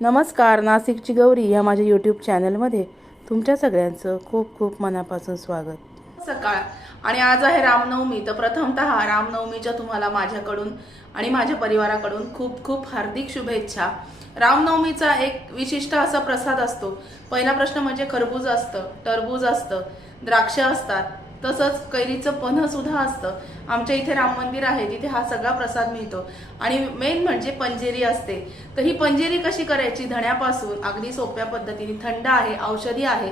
नमस्कार, नाशिकची गौरी या माझ्या यूट्यूब चॅनलमध्ये तुमच्या सगळ्यांचं खूप खूप मनापासून स्वागत। सकाळ आणि आज आहे रामनवमी। तर प्रथमतः रामनवमीच्या तुम्हाला माझ्याकडून आणि माझ्या परिवाराकडून खूप खूप हार्दिक शुभेच्छा। रामनवमीचा एक विशिष्ट असा प्रसाद असतो। पहिला प्रश्न म्हणजे खरबूज असतं, टरबूज असतं, द्राक्ष असतात, तसंच कैरीचं पन्ह सुद्धा असतं। आमच्या इथे राम मंदिर आहे, तिथे हा सगळा प्रसाद मिळतो। आणि मेन म्हणजे पंजेरी असते। तर ही पंजेरी कशी करायची धण्यापासून अगदी सोप्या पद्धतीने, थंड आहे, औषधी आहे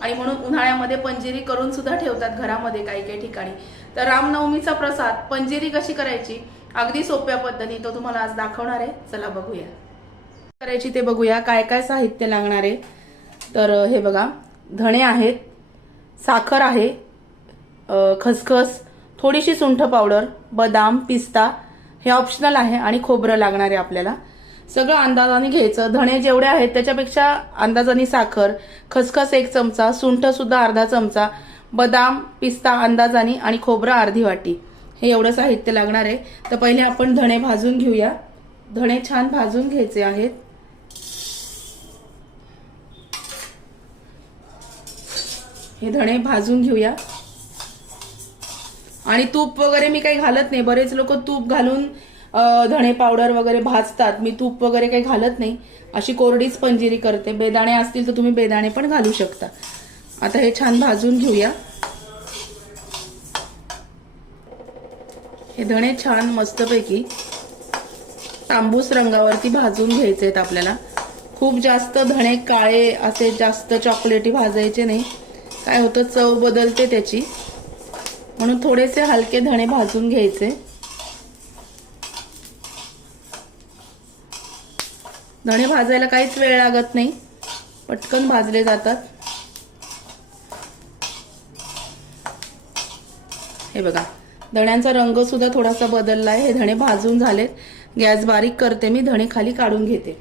आणि म्हणून उन्हाळ्यामध्ये पंजेरी करून सुद्धा ठेवतात घरामध्ये काही काही ठिकाणी। तर रामनवमीचा प्रसाद पंजेरी कशी करायची अगदी सोप्या पद्धतीने तो तुम्हाला आज दाखवणार आहे। चला बघूया करायची ते बघूया। काय काय साहित्य लागणार आहे तर हे बघा, धणे आहेत, साखर आहे, खसखस, थोडीशी सुंठ पावडर, बदाम, पिस्ता हे ऑप्शनल आहे आणि खोबरं लागणार आहे आपल्याला। सगळं अंदाजाने घ्यायचं। धणे जेवढे आहेत त्याच्यापेक्षा अंदाजाने साखर, खसखस 1 चमचा, सुंठ सुद्धा अर्धा चमचा, बदाम, पिस्ता अंदाजाने आणि खोबरं अर्धी वाटी, हे एवढं साहित्य लागणार आहे। तर पहिले आपण धणे भाजून घेऊया। धणे छान भाजून घ्यायचे आहेत। हे धणे भाजून घेऊया आणि तूप वगैरे मी काही घालत नाही। बरेच लोक तूप घालून धणे पावडर वगैरे भाजतात, मी तूप वगैरे काही घालत नाही, अशी कोरडीच पंजेरी करते। बेदाणे असतील तर तुम्ही बेदाणे पण घालू शकता। आता हे छान भाजून घेऊया। हे धणे छान मस्तपैकी तांबूस रंगावरती भाजून घ्यायचे आहेत आपल्याला। खूप जास्त धणे काळे असे जास्त चॉकलेटी भाजायचे नाही, काय होतं चव बदलते त्याची, म्हणून थोडेसे हलके धणे भाजून घ्यायचे। धणे भाजायला काहीच वेळ लागत नाही, पटकन भाजले जातात। हे बघा, धण्यांचा रंग सुद्धा थोडासा बदललाय। हे धणे भाजून झालेत। गॅस बारीक करते मी, धणे खाली काढून घेते।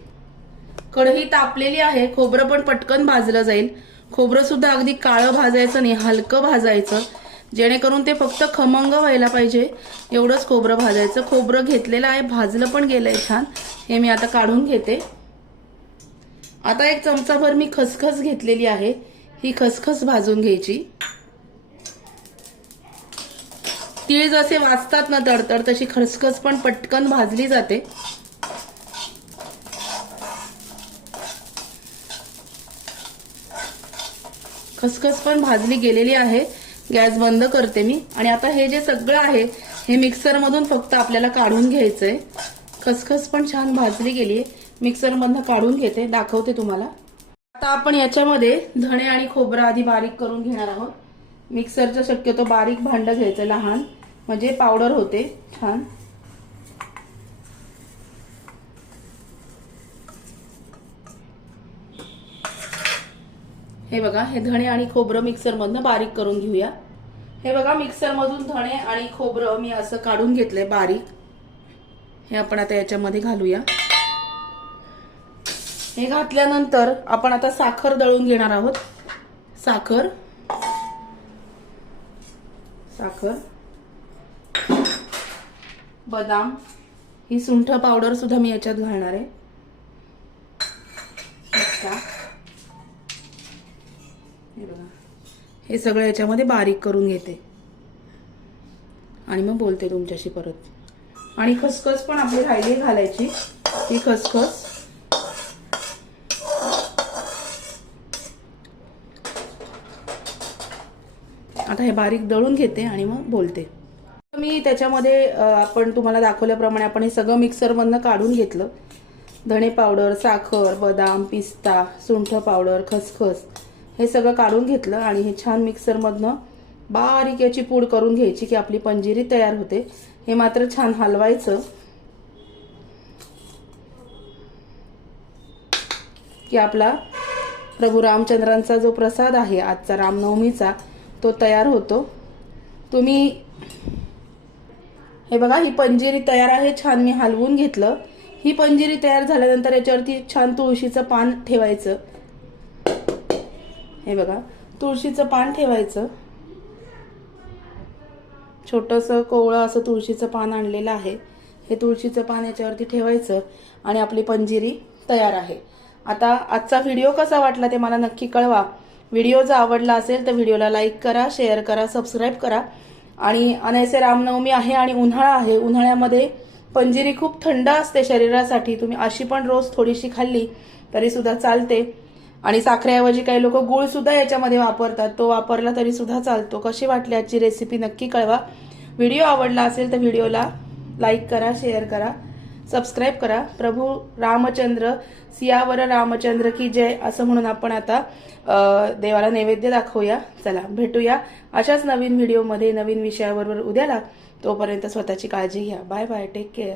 कढई तापलेली आहे, खोबरं पण पटकन भाजलं जाईल। खोबरं सुद्धा अगदी काळं भाजायचं नाही, हलकं भाजायचं, जेणेकरून ते फक्त खमंग व्हायला पाहिजे एवढंच खोबरं भाजायचं। खोबरं घेतलेलं आहे, भाजलं पण गेलंय छान। हे मी आता काढून घेते। आता 1 चमचाभर मी खसखस घेतलेली आहे, ही खसखस भाजून घ्यायची। तीळ जसे वाजतात ना तडतड, तशी खसखस पण पटकन भाजली जाते। खसखस पण भाजली गेलेली आहे। गॅस बंद करते मी आणि आता हे जे सगळं आहे हे मिक्सर मधून फक्त आपल्याला काढून घ्यायचंय। खसखस पण छान भाजली गेली, मिक्सर मधून काढून घेते, दाखवते तुम्हाला। आता आपण याच्यामध्ये धणे आणि खोबरं आधी बारीक करून घेणार आहोत। मिक्सरचं शक्यतो बारीक भांडं घ्यायचं लहान, म्हणजे पावडर होते छान। हे बघा, हे धणे आणि खोबरं मिक्सर मधून बारीक करून घेऊया। हे बघा, मिक्सर मधून धणे आणि खोबरं मी असं काढून घेतलंय बारीक। हे आपण आता याच्यामध्ये घालूया। हे घातल्यानंतर आपण आता साखर दळून घेणार आहोत। साखर, बदाम, ही सुंठ पावडर सुद्धा मी याच्यात घालणार आहे। हे बघा, हे सगळं याच्यामध्ये बारीक करून घेते आणि मग बोलते तुमच्याशी परत। आणि खसखस पण आपली राहिली घालायची, ही खसखस। आता हे बारीक दळून घेते आणि मग बोलते। मी त्याच्यामध्ये आपण तुम्हाला दाखवल्याप्रमाणे आपण हे सगळं मिक्सर मधनं काढून घेतलं। धणे पावडर, साखर, बदाम, पिस्ता, सुंठ पावडर, खसखस हे सगळं काढून घेतलं आणि हे छान मिक्सर मधनं बारीक याची पूड करून घ्यायची की आपली पंजेरी तयार होते। हे मात्र छान हलवायचं की आपला प्रभू रामचंद्रांचा जो प्रसाद आहे आजचा रामनवमीचा तो तयार होतो। तुम्ही हे बघा, ही पंजेरी तयार आहे, छान मी हलवून घेतलं। ही पंजेरी तयार झाल्यानंतर याच्यावरती छान तुळशीचं पान ठेवायचं। हे बघा, तुळशीचं पान ठेवायचं, छोटंसं कोवळं असं तुळशीचं पान आणलेलं आहे। हे तुळशीचं पान याच्यावरती ठेवायचं आणि आपली पंजेरी तयार आहे। आता आजचा व्हिडिओ कसा वाटला ते मला नक्की कळवा. व्हिडिओ जर आवडला असेल तर व्हिडिओला लाईक करा, शेअर करा, सबस्क्राईब करा. आणि अनैसे रामनवमी आहे आणि उन्हाळा आहे. उन्हाळ्यामध्ये पंजिरी खूप थंड असते शरीरासाठी. तुम्ही अशी पण रोज थोडीशी खाल्ली तरी सुद्धा चालते. आणि साखरेऐवजी काही लोक गुळ सुद्धा याच्यामध्ये वापरतात, तो वापरला तरी सुद्धा चालतो. कशी वाटली आजची रेसिपी नक्की कळवा. व्हिडिओ आवडला असेल तर व्हिडिओला लाईक करा, शेअर करा, सबस्क्राईब करा. प्रभू रामचंद्र सियावर रामचंद्र की जय असं म्हणून आपण आता देवाला नैवेद्य दाखवूया. चला भेटूया अशाच नवीन व्हिडिओमध्ये नवीन विषयाबरोबर उद्याला. तोपर्यंत स्वतःची काळजी घ्या. Bye bye, take care.